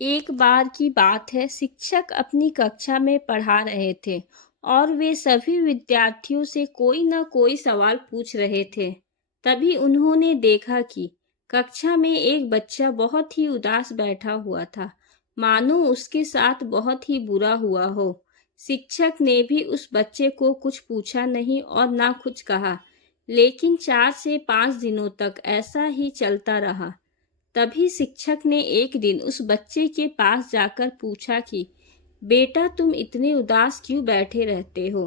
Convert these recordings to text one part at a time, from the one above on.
एक बार की बात है, शिक्षक अपनी कक्षा में पढ़ा रहे थे और वे सभी विद्यार्थियों से कोई न कोई सवाल पूछ रहे थे। तभी उन्होंने देखा कि कक्षा में एक बच्चा बहुत ही उदास बैठा हुआ था, मानो उसके साथ बहुत ही बुरा हुआ हो। शिक्षक ने भी उस बच्चे को कुछ पूछा नहीं और ना कुछ कहा, लेकिन 4 से 5 दिनों तक ऐसा ही चलता रहा। तभी शिक्षक ने एक दिन उस बच्चे के पास जाकर पूछा कि बेटा, तुम इतने उदास क्यों बैठे रहते हो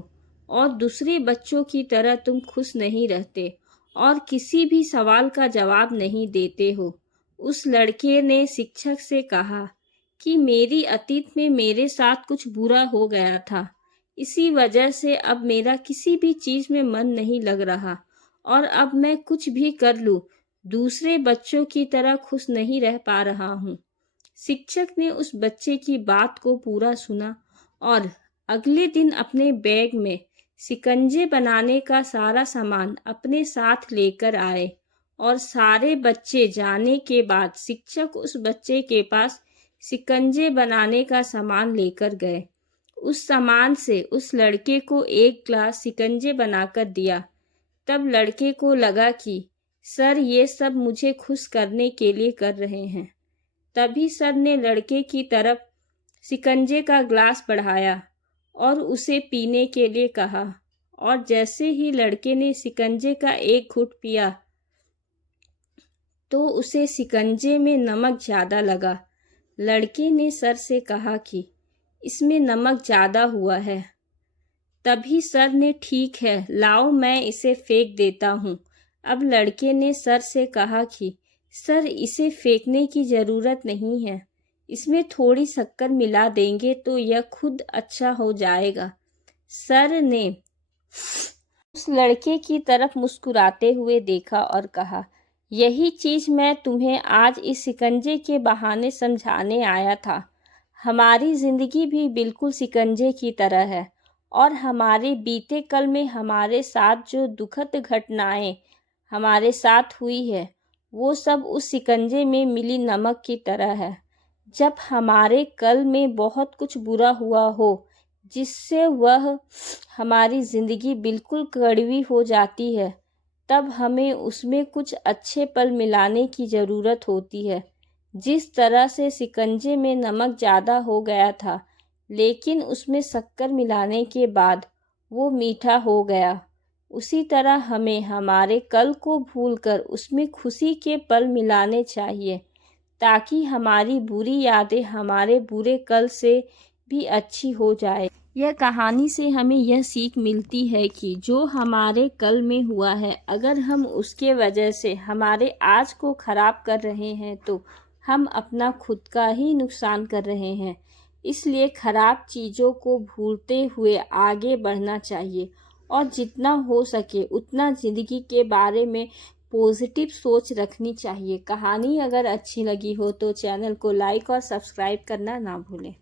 और दूसरे बच्चों की तरह तुम खुश नहीं रहते और किसी भी सवाल का जवाब नहीं देते हो। उस लड़के ने शिक्षक से कहा कि मेरी अतीत में मेरे साथ कुछ बुरा हो गया था, इसी वजह से अब मेरा किसी भी चीज में मन नहीं लग रहा और अब मैं कुछ भी कर लूं, दूसरे बच्चों की तरह खुश नहीं रह पा रहा हूँ। शिक्षक ने उस बच्चे की बात को पूरा सुना और अगले दिन अपने बैग में शिकंजे बनाने का सारा सामान अपने साथ लेकर आए और सारे बच्चे जाने के बाद शिक्षक उस बच्चे के पास शिकंजे बनाने का सामान लेकर गए। उस सामान से उस लड़के को एक ग्लास शिकंजे बनाकर दिया। तब लड़के को लगा कि सर ये सब मुझे खुश करने के लिए कर रहे हैं। तभी सर ने लड़के की तरफ शिकंजे का ग्लास बढ़ाया और उसे पीने के लिए कहा, और जैसे ही लड़के ने शिकंजे का एक घूंट पिया तो उसे शिकंजे में नमक ज़्यादा लगा। लड़के ने सर से कहा कि इसमें नमक ज़्यादा हुआ है। तभी सर ने ठीक है, लाओ मैं इसे फेंक देता हूँ। अब लड़के ने सर से कहा कि सर इसे फेंकने की ज़रूरत नहीं है, इसमें थोड़ी शक्कर मिला देंगे तो यह खुद अच्छा हो जाएगा। सर ने उस लड़के की तरफ मुस्कुराते हुए देखा और कहा, यही चीज़ मैं तुम्हें आज इस शिकंजे के बहाने समझाने आया था। हमारी ज़िंदगी भी बिल्कुल शिकंजे की तरह है और हमारे बीते कल में हमारे साथ जो दुखद घटनाएं हमारे साथ हुई है वो सब उस शिकंजे में मिली नमक की तरह है। जब हमारे कल में बहुत कुछ बुरा हुआ हो जिससे वह हमारी ज़िंदगी बिल्कुल कड़वी हो जाती है, तब हमें उसमें कुछ अच्छे पल मिलाने की ज़रूरत होती है। जिस तरह से शिकंजे में नमक ज़्यादा हो गया था, लेकिन उसमें शक्कर मिलाने के बाद वो मीठा हो गया, उसी तरह हमें हमारे कल को भूलकर उसमें खुशी के पल मिलाने चाहिए, ताकि हमारी बुरी यादें हमारे बुरे कल से भी अच्छी हो जाए। यह कहानी से हमें यह सीख मिलती है कि जो हमारे कल में हुआ है, अगर हम उसके वजह से हमारे आज को खराब कर रहे हैं तो हम अपना खुद का ही नुकसान कर रहे हैं। इसलिए खराब चीज़ों को भूलते हुए आगे बढ़ना चाहिए और जितना हो सके उतना ज़िंदगी के बारे में पॉजिटिव सोच रखनी चाहिए। कहानी अगर अच्छी लगी हो तो चैनल को लाइक और सब्सक्राइब करना ना भूलें।